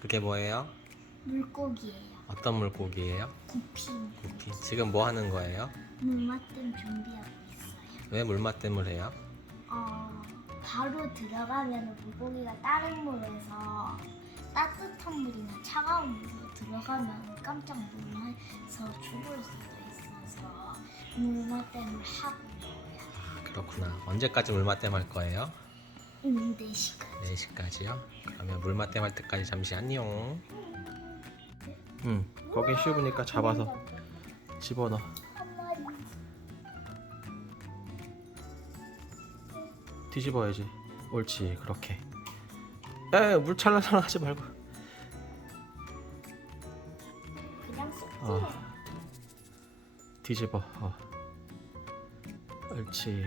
그게 뭐예요? 물고기예요. 어떤 물고기예요? 구피. 구피. 지금 뭐 하는 거예요? 물맛댐 준비하고 있어요. 왜 물맛댐을 해요? 어, 바로 들어가면 물고기가 다른 물에서 따뜻한 물이나 차가운 물로 들어가면 깜짝 놀라서 죽을 수도 있어서 물맛댐을 하고 있어요. 그렇구나. 언제까지 물맛댐 할 거예요? 음, 4시간. 4시까지요? 그러면 물맛댐 할 때까지 잠시 안녕. 응. 거기 씹으니까 잡아서 집어넣어. 뒤집어야지. 옳지. 그렇게. 야, 물 찰랑찰랑 하지 말고. 그냥 쏙 어. 뒤집어. 어. 옳지.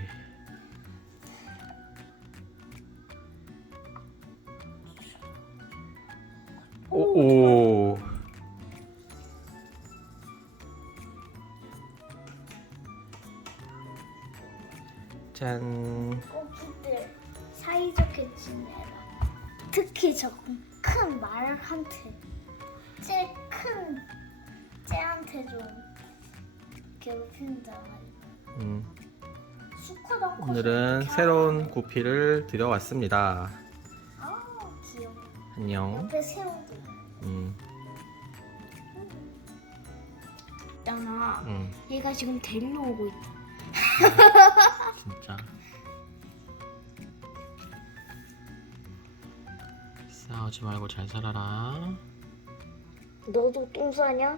오. 오. 짠. 꼬부들 사이좋게 지내라. 특히 저 큰 말한테 제일 큰 쟤한테 좀 괴롭힌다. 음, 수컷하고 오늘은 새로운 구피를 들여왔습니다. 아. 안녕. 옆에 새우도 음, 있잖아. 음, 얘가 지금 데리러 오고 있다. 진짜. 싸우지 말고 잘 살아라. 너도 똥 싸냐?